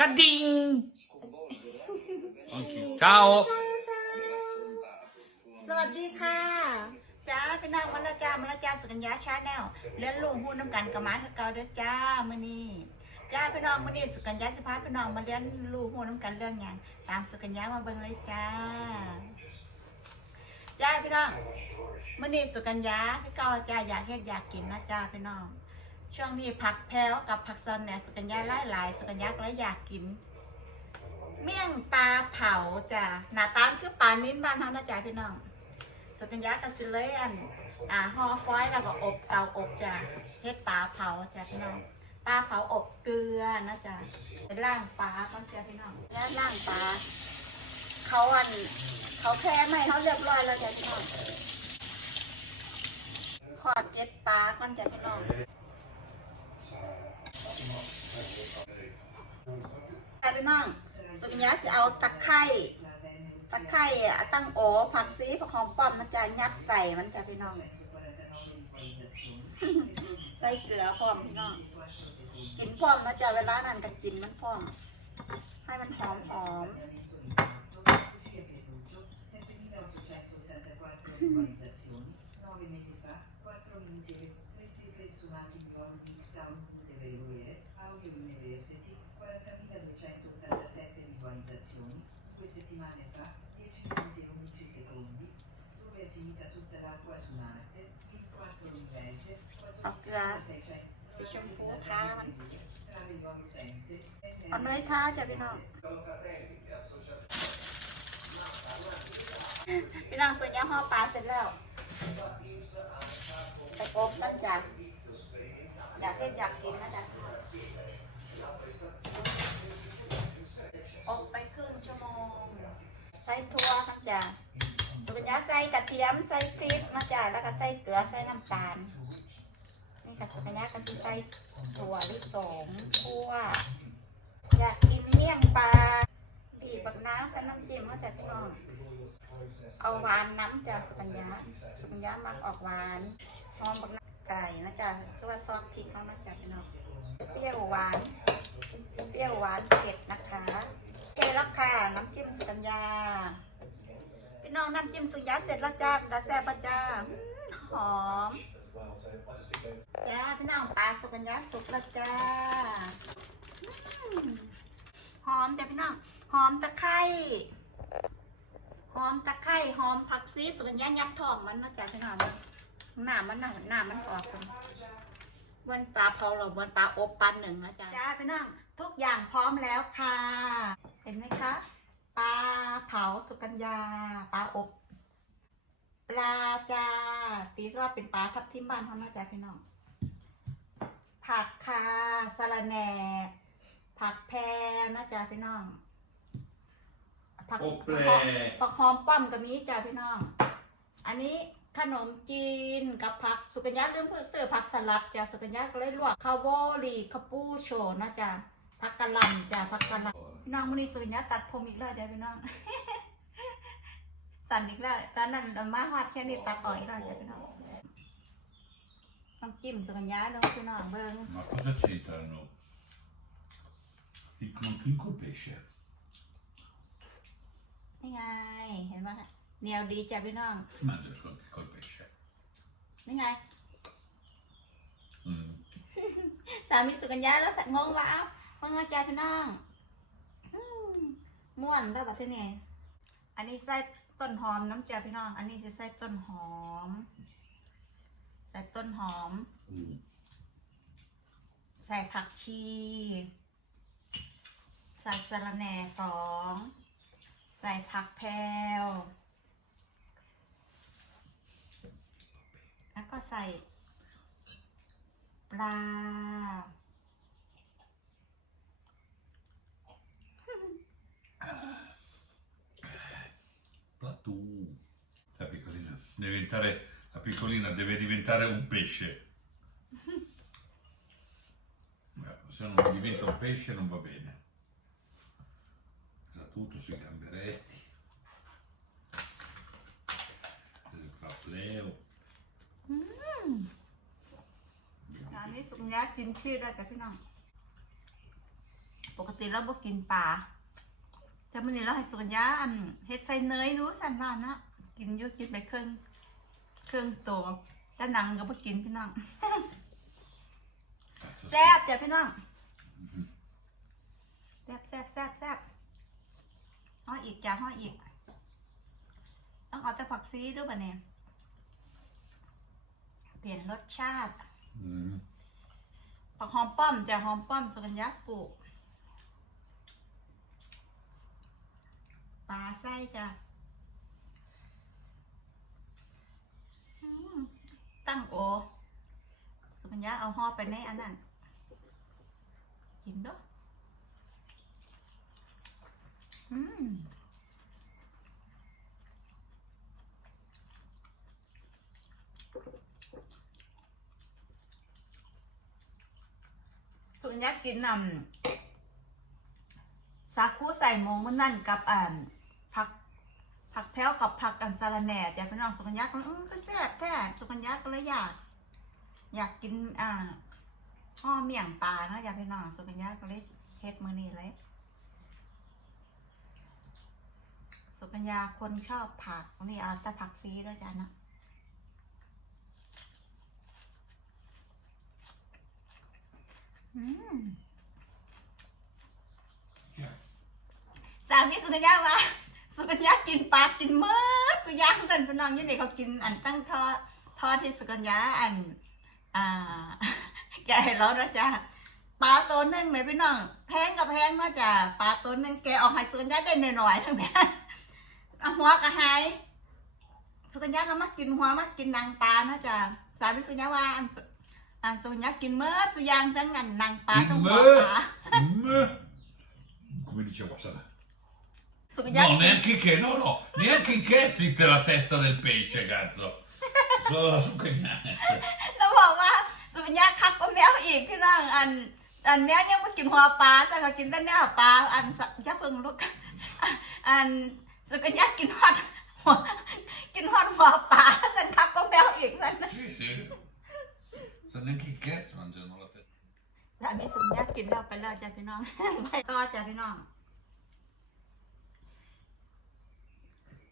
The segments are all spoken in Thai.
กระดิ่งโอเคเจ้าสวัสดีค่ะจ้าพี่น้องมาแล้วจ้ามาแล้วจ้าสุกัญญาชาแนลเลี้ยงลูกหูน้ำกันกับหมาคือเก่าเด้อจ้ามื้อนี้จ้าพี่น้องมื้อนี้สุกัญญาสิพาพี่น้องมาเลี้ยงลูกหูน้ำกันเรื่องหยังตามสุกัญญามาเบิ่งเลยจ้าจ้าพี่น้องมื้อนี้สุกัญญาคือเก่าแล้วจ้าอยากเฮ็ดอยากกินนะจ้าพี่น้อง ช่วงนี้ผักแพรวกับผักซอนเนี่ยสุกัญญาหลายสุกัญญาก็เลยอยากกิน เมี่ยงปลาเผาจ้ะหน้าตามคือปลานิ้นบ้านเฮานะจ้ะพี่น้องสุกัญญากสิเลยนอ่าห่อฟอยแล้วก็อบเตาอบจ้ะเฮ็ดปลาเผาจ้ะพี่น้องปลาเผาอบเกลือนะจ้ะเป็นล่างปลาก่อนจ้ะพี่น้องแล้วล่างปลาเขาอันเขาแพ้ไม่เขาเรียบร้อยแล้วจ้ะพี่น้องขอดเก็ดปลาก่อนจ้ะพี่น้อง แต่พี่น้องสุญญาสิเอาตะไคร้ตะไคร้อะตั้งโอผักซีผักหอมป้อมนะจ๊ะยัดใส่มันจ้ะพี่น้อง ใส่เกลือพร้อมพี่น้อง กินพร้อมนะจ๊ะเวลานั้นก็กินมันพร้อม ให้มันหอมหอม due settimane fa, 10 minuti e 11 secondi, dove è finita tutta l'acqua su Marte, il 4 inglese, 4.600 สีชมพูทามัน tra le nuove senses, เอาเนยทาจ้ะพี่น้อง พี่น้องส่วนยาห่อปลาเสร็จแล้วไปอบกันจ้ะอยากเล่นอยากกินนะจ๊ะ ถั่วกันจ้ะสุกัญญาใส่กระเทียมใส่พริกนะจ๊ะแล้วก็ใส่เกลือใส่น้ำตาล นี่กับสุกัญญาก็จะใส่ถั่วลิสงคั่วอยากกินเมี่ยงปลาบีบบักน้ำใส่น้ำจิ้มมาจากพี่น้องเอาหวานน้ำจากสุกัญญาสุกัญญามักออกหวานหอมบักน้ำไก่นะจ๊ะคือว่าซอสพริกเขานะจ๊ะพี่น้องเปรี้ยวหวาน เปรี้ยวหวานเผ็ดนะคะโอเคแล้วค่ะน้ำจิ้มสุกัญญา พี่ น้องน้ำจิ้มสุกัญญาเสร็จแล้วจ้าดาแซ่บปะจ้าหอม จ้าพี่น้องปลาสุกัญญาสุกแล้วจ้าหอมจ้ะพี่น้องหอมตะไคร้หอมตะไคร้หอมผักซีสุกัญญายัดทองมันนะจ๊ะพี่น้องหน้ามันหนาหน้ามันออกวันปลาเผาหรือวันปลาอบปันหนึ่งนะจ๊ะจ้าพี่น้องทุกอย่างพร้อมแล้วค่ะ เห็นไหมคะ ปลาเผาสุกัญญาปลาอบ ปลาจ้าตีว่าเป็นปลาทับทิมบ้านเขานะจ๊ะพี่น้องผักค่ะสะระแหน่ ผักแพรนะจ๊ะพี่น้อง ผักโอเปลผักหอมป้อมกับนี้จ้าพี่น้อง อันนี้ขนมจีนกับผักสุกัญญาเรื่องเพื่อเสื้อผักสลัดจ้าสุกัญญาก็เลยลวกคาวโบลีคาปูโชนะจ้าผักกะหล่ำจ้าผักกะหล่ำพี่ น้องมื้อนี้สุกัญญาตัดผมอีกแล้วจ้าพี่น้องสั่นอีกแล้วตอนนั้นเรามาฮอดแค่นี้ตัดออกอีกแล้วจ้าพี่น้องน้ำจิ้มสุกัญญาเนาะพี่น้องเบิ่ง Ma cosa c'entrano il clonkin col pesce? นี่ไง เห็นไหมเหนียวดีจ้าพี่น้อง Si mangia il clonkin col pesce. นี่ไง Mm. สามีสุกัญญาแล้วแต่งงว่าเอ้าเมื่อใจพี่น้องอืม ม่วนแล้วบัดทีนี้อันนี้ใส่ต้นหอมน้ำจ่าพี่น้อง อันนี้คือใส่ต้นหอม ใส่ต้นหอม Mm. ใส่ผักชีใส่สะระแหน่สอง ใส่ผักแพรวแล้วก็ใส่ปลา deve diventare, la piccolina deve diventare un pesce. Eh, Se non diventa un pesce non va bene. Era tutto sui gamberetti. Il papleo. อันนี้สุกยากินชีสได้จ้ะพี่น้อง ป ปกติเราบ่กินปลาแต่มื้อนี้เราให้สุกัญญาอันเฮ็ดใส่เนยรู้สันว่านะกินอยู่กินไปครึ่ง ครึ่งตัวแต่หนังก็บ่กินพี่น้อง Cazzo, แซ่บจ้ะพี่น้อง แซ่บแซ่บแซ่บแซ่บห่ออีกจ้ะห่ออีก ต้องเอาแต่ผักซีด้วยป่ะเนี่ย เปลี่ยนรสชาติ Mm. ผักหอมป้อมจ้ะหอมป้อมสุกัญญาปลูกปลาไส้จ้ะอืม ตั้งโอสุกัญญาเอาห่อไปในอันนั้นกินเด้วยอืมสุกัญญากินนำสาคูใส่หมงมันนั่นกับอ่าน ผักผักแพ้วกับผักกันสาระแหน่จ้ะพี่น้องสุกัญญาก็อืมก็แซ่บแท้สุกัญญาก็เลยอยาก อยากกินอ่าห่อเมี่ยงปลาเนาะอยากไปนอนสุกัญญาก็เลยเฮ็ดมื้อนี้เลยสุกัญญาคนชอบผักนี่เอาแต่ผักซีแล้วจ้ะนะอืม Yeah. สามีสุกัญญาว่า สุกัญญากินปลากินเมื่อสุยางสันพนองยี่นี่เขากินอันตั้งทอดทอดที่สุกัญญาอัน อ่าแกให้เรานะจ๊ะปลาตัวหนึงไหมพี่น้องแพงกับแพงเนาะจ้ะปลาตัวหนึงแกออกให้สุกัญญาได้หน่อยๆทั้งแม่หัวกระหายสุกัญญาเรามากินหัวมากินนางปลาเนาะจ้ะสามีสุกัญญาว่าอันสุกัญญากินเมื่อสุยางทั้งอันนางปลาทั้งหัวปลา Mm. Come diceva Sara. สุกัญญา No, neanche che, no, no, neanche che zitte la testa del pesce, cazzo. Solo la succagnata. แล้วบอกว่าสุกัญญาคักก็แมวอีกพี่น้องอัน อันแมวยังไม่กินหัวปลาแต่เขากินแต่เนื้อปลาอันสะอย่าเพิ่งลุกอันสุกัญญากินฮอดหัวกินฮอดหัวปลาสันคักก็แมวอีกสัน Sì, sì. Sa neanche i cazzo mangiano la testa. สามีสุกัญญากินแล้วไปแล้วจ้ะพี่น้องไปต่อจ้ะพี่น้อง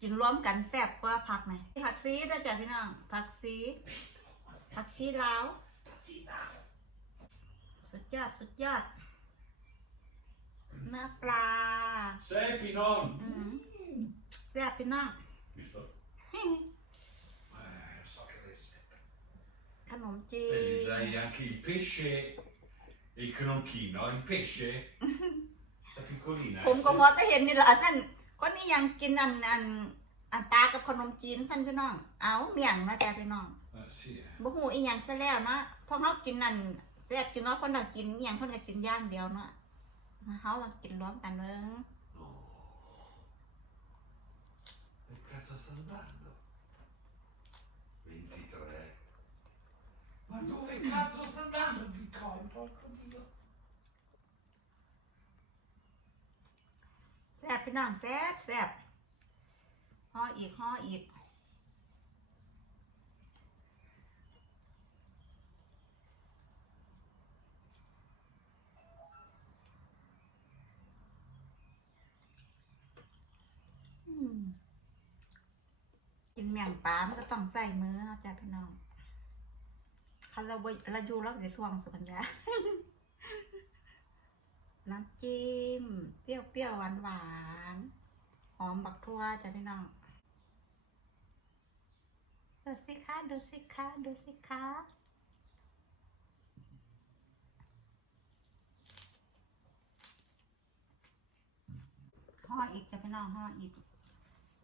กินรวมกันแซ่บกว่าผักไหมผักซีด้วยจ้ะพี่น้อง ผักซีผักชีลาว สุดยอดสุดยอดเนื้อปลา Seppi, non! อืมแซ่บพี่น้อง Visto? Eh, lo so che le seppe. ขนมจี E gli น dai anche il pesce e il cronchino. Il pesce? La piccolina. ผม eh, ก็ sì. มอแต่เห็นนี่แหละท่าน คนนี้ยังกินอันอันอันปลากับขนมจีนท่านพี่น้อง เอาเมี่ยงนะจ๊ะพี่น้อง Eh, sì, eh. บ่หูอีหยังซะแล้วเนาะเพราะเขากินนั่นแซ่บกินเนาะคนละกินอหยังคนละกินอย่างเดียวเนาะเขาเรากินรวมกันเบิ่ง No. Che cazzo sta andando? 23. Ma dove cazzo sta andando il Bitcoin? Porco Dio. ซ่บพี่น้องแซ่บแซ่บห่ออีกห่ออีกกินแมงปลามันก็ต้องใส่มือเนาะจ้ะพี่น้องคันเราเราอยู่เราก็จะทวงสุกัญญา น้ำจิ้ม เปรี้ยวเปรี้ยวหวานหวานๆ หอมบักทั่วจ้ะพี่น้อง ดูสิคะ ดูสิคะ ดูสิคะห่ออีกจ้ะพี่น้องห่ออีก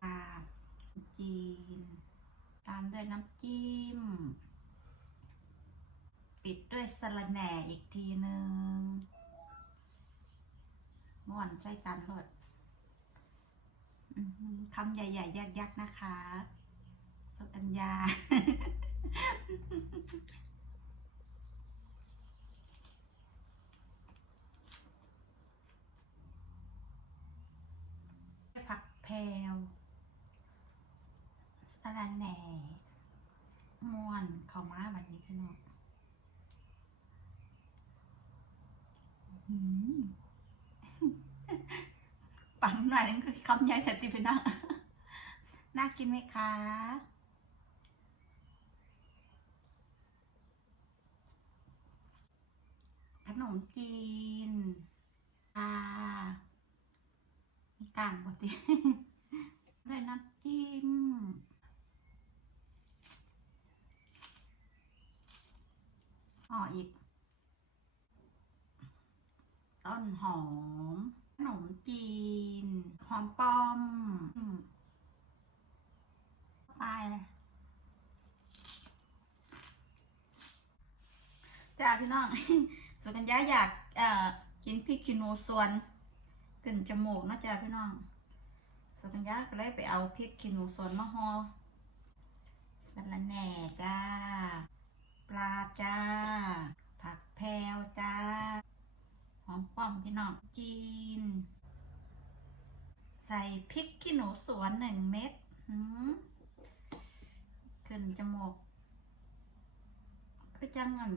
อ่าจีน ตามด้วยน้ำจิ้ม ปิดด้วยสะระแหน่อีกทีหนึ่ง ม่วนใส่กันรดอื้อหือคำใหญ่ ๆ ยักๆนะคะสุกัญญาผักแพรวสะระแหน่ม่วนข้าวม้าวันนี้พี่น้องอืม ปังหน่อยนึงคือคำใหญ่แต่ติพี่น้องน่ากินไหมคะขนมจีนอ่ามีกลางปกติด้วยน้ำจิ้มห่ออีก ต้นหอม ขนมจีน หอมป้อมอืมไปจ้าพี่น้ องสุกัญญาอยากกินพริกขี้หนูส่วนกลิ่นจมูกนาะจ้าพี่น้องสุกัญญาก็เลยไปเอาพริกขี้หนูส่วนมาห่อสะระแหน่จ้า ปลาจ้า ผักแพรวจ้า หอมป้อมพี่น้องจีน ใส่พริกขี้หนูสวนหนึ่งเม็ดหืมขึ้นจมูกคือจังอัน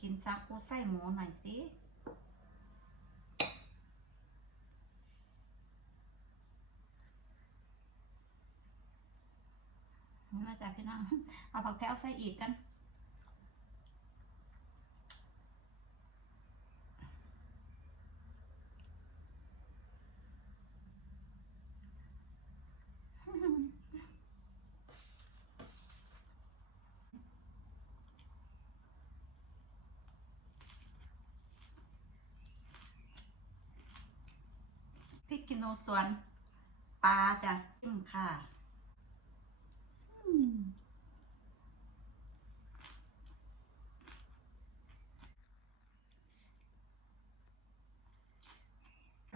กินซักปูไส้หมูหน่อยสิมาจากพี่น้อง เอาผักแพ้วใส่อีกกัน พริกกิโนสวนปลาจ้ะจิ้มค่ะ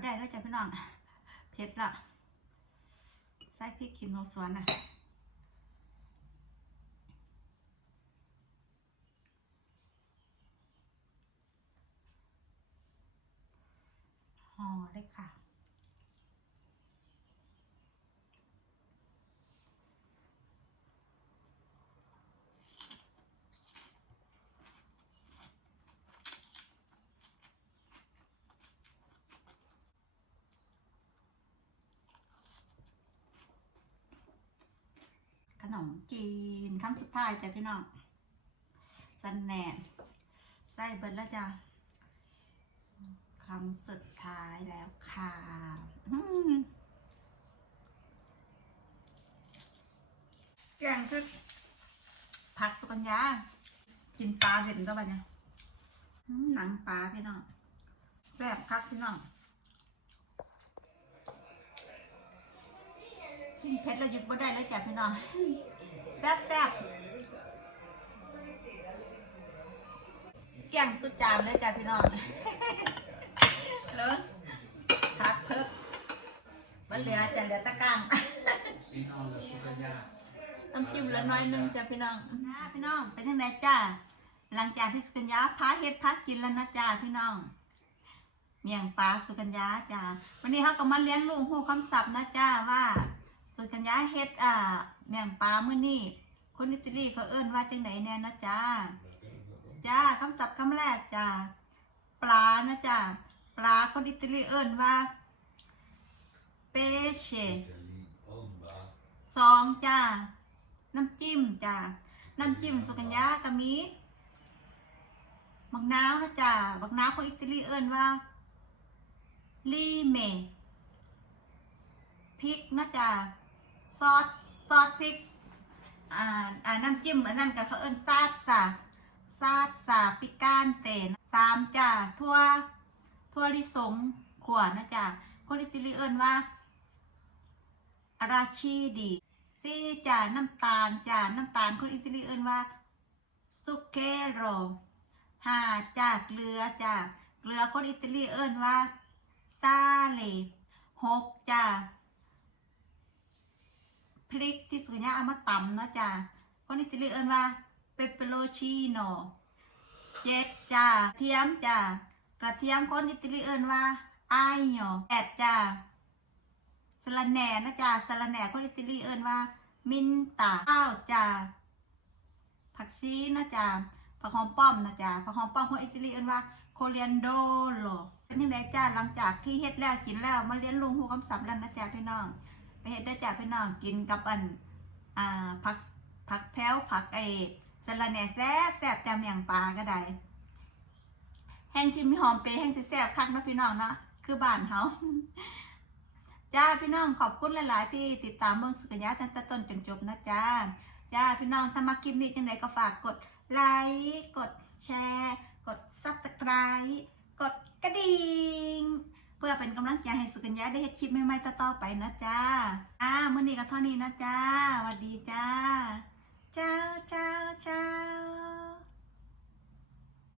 ได้แล้วจ้ะพี่น้องเผ็ดละใส่พริกขี้หนูสวนน่ะห่อเลยค่ะ ข นมจีนคำสุดท้ายจ้ะพี่น้องสันแหนนใส่เบิร์ดแล้วจ้ะคำสุดท้ายแล้วค่ะแกงคือผักสุกัญญากินปลาเด่นก็ไปเนี่ยหนังปลาพี่น้องแซ่บคักพี่น้อง กินเผ็ดเราหยุดบ่ได้เลยจ้ะพี่น้องแซ่บแซ่บเกี่ยงสุดจานเลยจ้ะพี่น้องเลยพักเพิ่มมันเหลือจะเหลือตะกร้างน้ำจิ้มเหละน้อยหนึงจ้ะพี่น้องนะพี่น้องเป็นยังไงจ้าหลังจากที่สุกัญญาพาเฮ็ดพากินแล้วนะจ้าพี่น้อง เมียงปลาสุกัญญาจ้าวันนี้เขาก็มาเลี้ยงลูกหูคำศัพท์นะจ้าว่า สุกัญญาเฮ็ดอ่าเมียงปลามื้อนี้คนอิตาลีเขาเอิ้นว่าจังไดแน่นะจ้าจ้าคำศัพท์คำแรกจ้าปลานะจ้าปลาคนอิตาลีเอิ้นว่าเปเชสองจ้าน้ำจิ้มจ้าน้ำจิ้มสุกัญญาก็มีบักน้าวนะจ้าบักน้าวคนอิตาลีเอิ้นว่าลีเมพริกนะจ้า ซอสซอสพริกอ่าอ่าน้ำจิ้มอันนั้นก็เขาเอิ้นซาดซาซาดซาปิก้านเตนสามจ้าทั่วทั่วลิสงขวนะจ้าคนอิตาลีเอิ้นว่าราชีดีซีจ่าน้ำตาลจ่าน้ำตาลคนอิตาลีเอิ้นว่าซุเกโรห้าจ่าเกลือจ่าเกลือคนอิตาลีเอิ้นว่าซาเลหกจ่า พริกที่สุญญาเอามาตำนะจ้าคนอิตาลีเอิ้นว่าเปปเปโรชิโนเจ็ดจ้าเทียมจ้ากระเทียมคนอิตาลีเอิ้นว่าไอโยแปดจ้าสลันแหน่นะจ๊ะสลันแหน่คนอิตาลีเอิ้นว่า มินตาข้าวจ้าผักซีนะจ๊ะผักหอมป้อมนะจ๊ะผักหอมป้อมคนอิตาลีเอิ้นว่าโคเรียนโดโลเป็นยังไงจ้าหลังจากที่เฮ็ดแล้วกินแล้วมาเรียนรู้หูคำศัพท์แล้วนะจ้าพี่น้อง ไปเฮ็ดได้จ้าพี่น้องกินกับอันอ่าผักผักแพ้วผักไอ้สะระแหน่แซ่บแซ่บจำอย่างปลาก็ได้แห้งที่มีหอมเปรย์แห้งแซ่บคักนะพี่น้องเนาะคือบ้านเฮาจ้าพี่น้องขอบคุณหลาย ๆ ที่ติดตามเมืองสุกัญญาตั้งแต่ต้นจนจบนะจ้าจ้าพี่น้องถ้ามาคลิปนี้จังไดก็ฝากกดไลค์กดแชร์ กดซับสไคร b e กดกระดิ่ง พื่อเป็นกำลังใจให้สุกัญญาได้เฮ็ดคลิปใหม่ๆต่อๆไปนะจ้าอ่ามื้อนี้ก็เท่านี้นะจ้าสวัสดีจ้า เจ้าเจ้าเจ้า